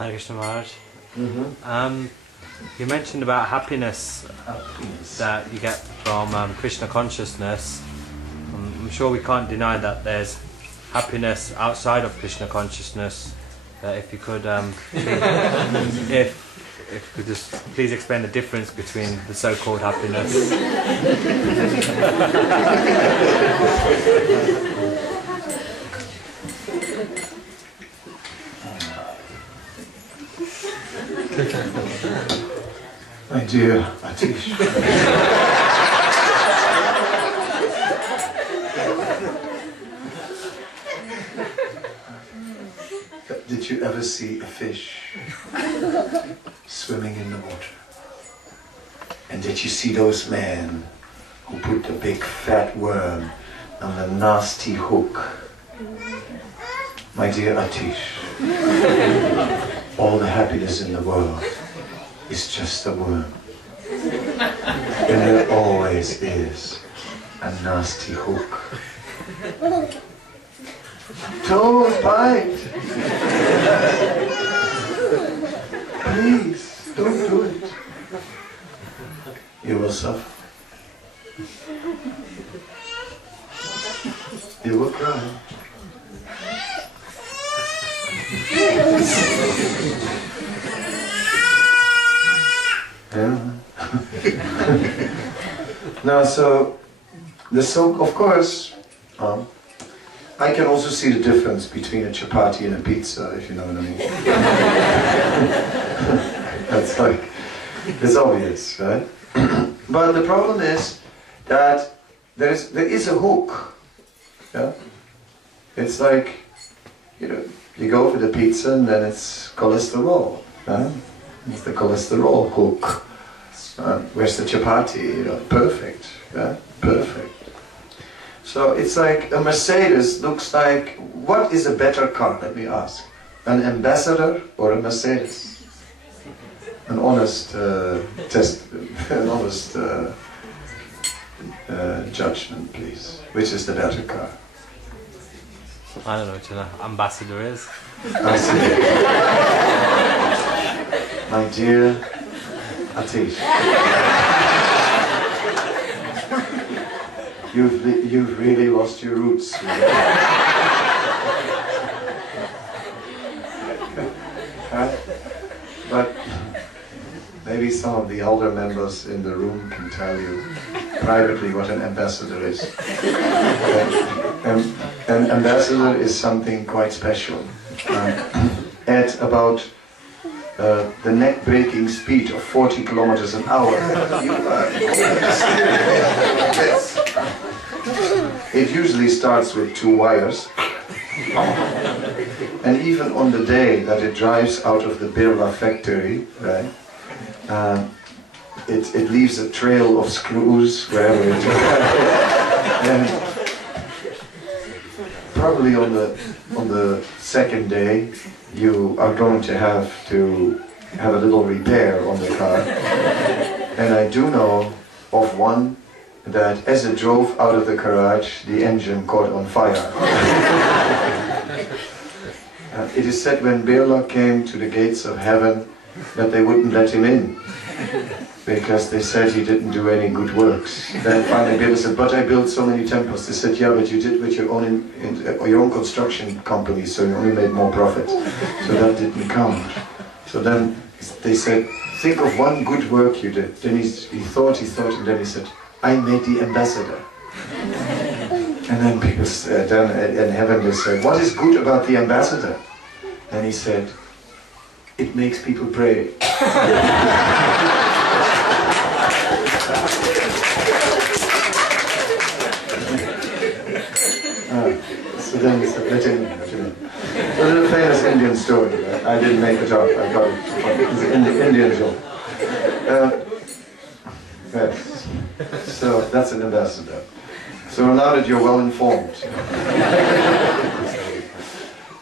Hare Krishna Maharaj. You mentioned about happiness that you get from Krishna consciousness. I'm sure we can't deny that there's happiness outside of Krishna consciousness. If you could, if you could just please explain the difference between the so-called happiness. My dear Atish, did you ever see a fish swimming in the water? And did you see those men who put the big fat worm on the nasty hook? My dear Atish, all the happiness in the world is just a worm. And there always is a nasty hook. Don't bite! Please, don't do it. You will suffer. You will cry. Yeah. Now, so of course, I can also see the difference between a chapati and a pizza, if you know what I mean. That's like, it's obvious, right? But the problem is that there is a hook. Yeah? It's like, you go for the pizza and then it's cholesterol. Yeah? It's the cholesterol hook. Where's the chapati? Perfect. Yeah? Perfect. So it's like a Mercedes looks like, what is a better car, let me ask? An Ambassador or a Mercedes? An honest judgment, please. Which is the better car? I don't know which an Ambassador is. I see. My dear Atish, you've really lost your roots. But maybe some of the elder members in the room can tell you privately what an ambassador is. An ambassador is something quite special. At about the neck-breaking speed of 40 kilometers an hour, it usually starts with 2 wires. And even on the day that it drives out of the Birla factory, right, it leaves a trail of screws wherever it is. And probably on the second day, you are going to have a little repair on the car. And I do know of one that as it drove out of the garage, the engine caught on fire. It is said when Birla came to the gates of heaven that they wouldn't let him in because they said he didn't do any good works. Then finally Birla said, but I built so many temples. They said, yeah, but you did with your own construction company, so you only made more profit. So that didn't count. So then they said, think of one good work you did. Then he thought, and then he said, I made the ambassador. And then people down in heaven they said, what is good about the ambassador? And he said, it makes people pray. So then he said, let him in. So it's a famous Indian story, right? I didn't make it up, I got it. It's an Indian joke. Yes. So that's an ambassador. So now that you're well informed,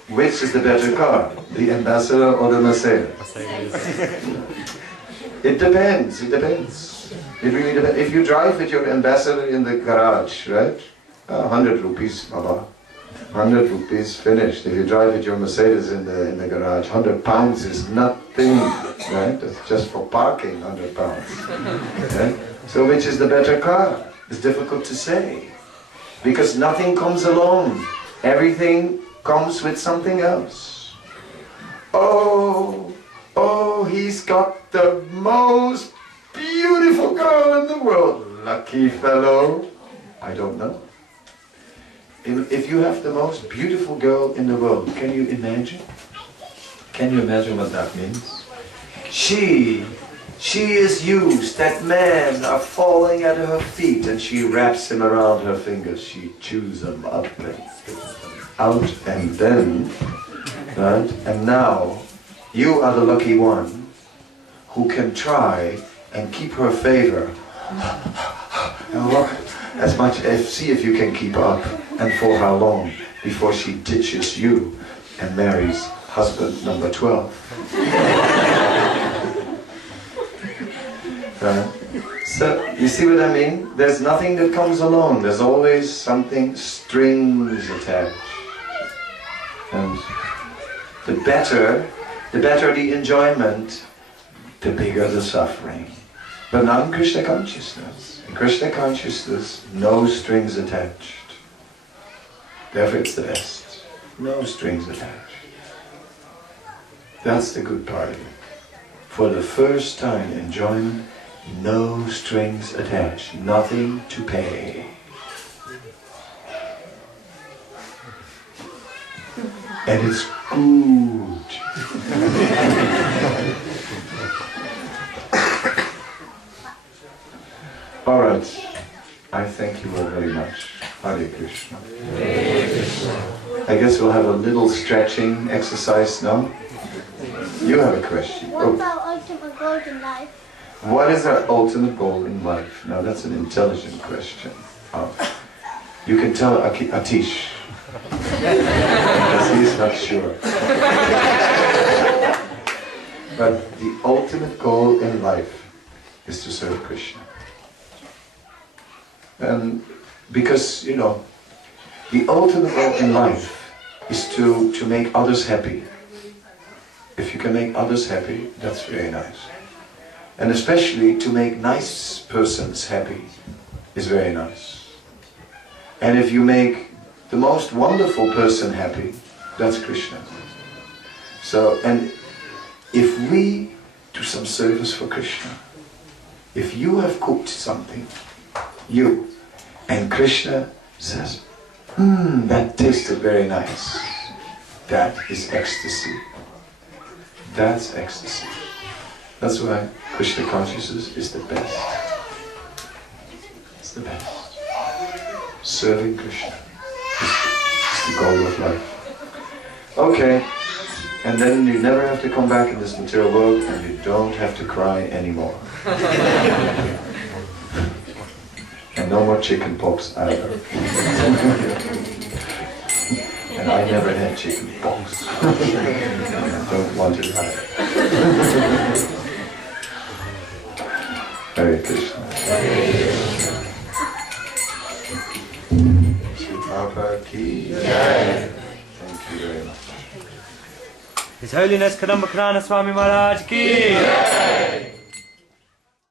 which is the better car? The Ambassador or the Mercedes? It depends, it depends. It really depends. If you drive with your Ambassador in the garage, right? 100 rupees, Baba. 100 rupees finished. If you drive with your Mercedes in the garage, 100 pounds is nothing, right? It's just for parking, 100 pounds. Right? So which is the better car? It's difficult to say. Because nothing comes alone. Everything comes with something else. Oh, he's got the most beautiful girl in the world. Lucky fellow. I don't know. If you have the most beautiful girl in the world, can you imagine? Can you imagine what that means? She is used, that men are falling at her feet and she wraps him around her fingers. She chews them up and out and then, right? And now, you are the lucky one who can try and keep her favor. And look, as much as, see if you can keep up, and for how long, before she ditches you and marries husband number 12. Right? So, you see what I mean? There's nothing that comes alone. There's always something, strings attached. And the better the enjoyment, the bigger the suffering. But not in Krishna consciousness. In Krishna consciousness, no strings attached. Therefore it's the best. No strings attached. That's the good part of it. For the first time, enjoyment, no strings attached. Nothing to pay. And it's good. All right. I thank you all very much. Hare Krishna. I guess we'll have a little stretching exercise now. You have a question. What's our ultimate goal in life? What is our ultimate goal in life? Now that's an intelligent question. You can tell Atish. Because he's not sure. But the ultimate goal in life is to serve Krishna. And because, you know, the ultimate goal in life is to make others happy. If you can make others happy, that's very nice. And especially to make nice persons happy is very nice. And if you make the most wonderful person happy, that's Krishna. So, and if we do some service for Krishna, if you have cooked something, and Krishna says, that tasted very nice. That is ecstasy. That's ecstasy. That's why Krishna consciousness is the best. It's the best. Serving Krishna is the goal of life. Okay, and then you never have to come back in this material world and you don't have to cry anymore. And no more chicken pox either. And I never had chicken pox. I don't want it either. Hare Krishna. Papa ki jai. Thank you very much. His Holiness Kadamba Kanana Swami Maharaj ki jai.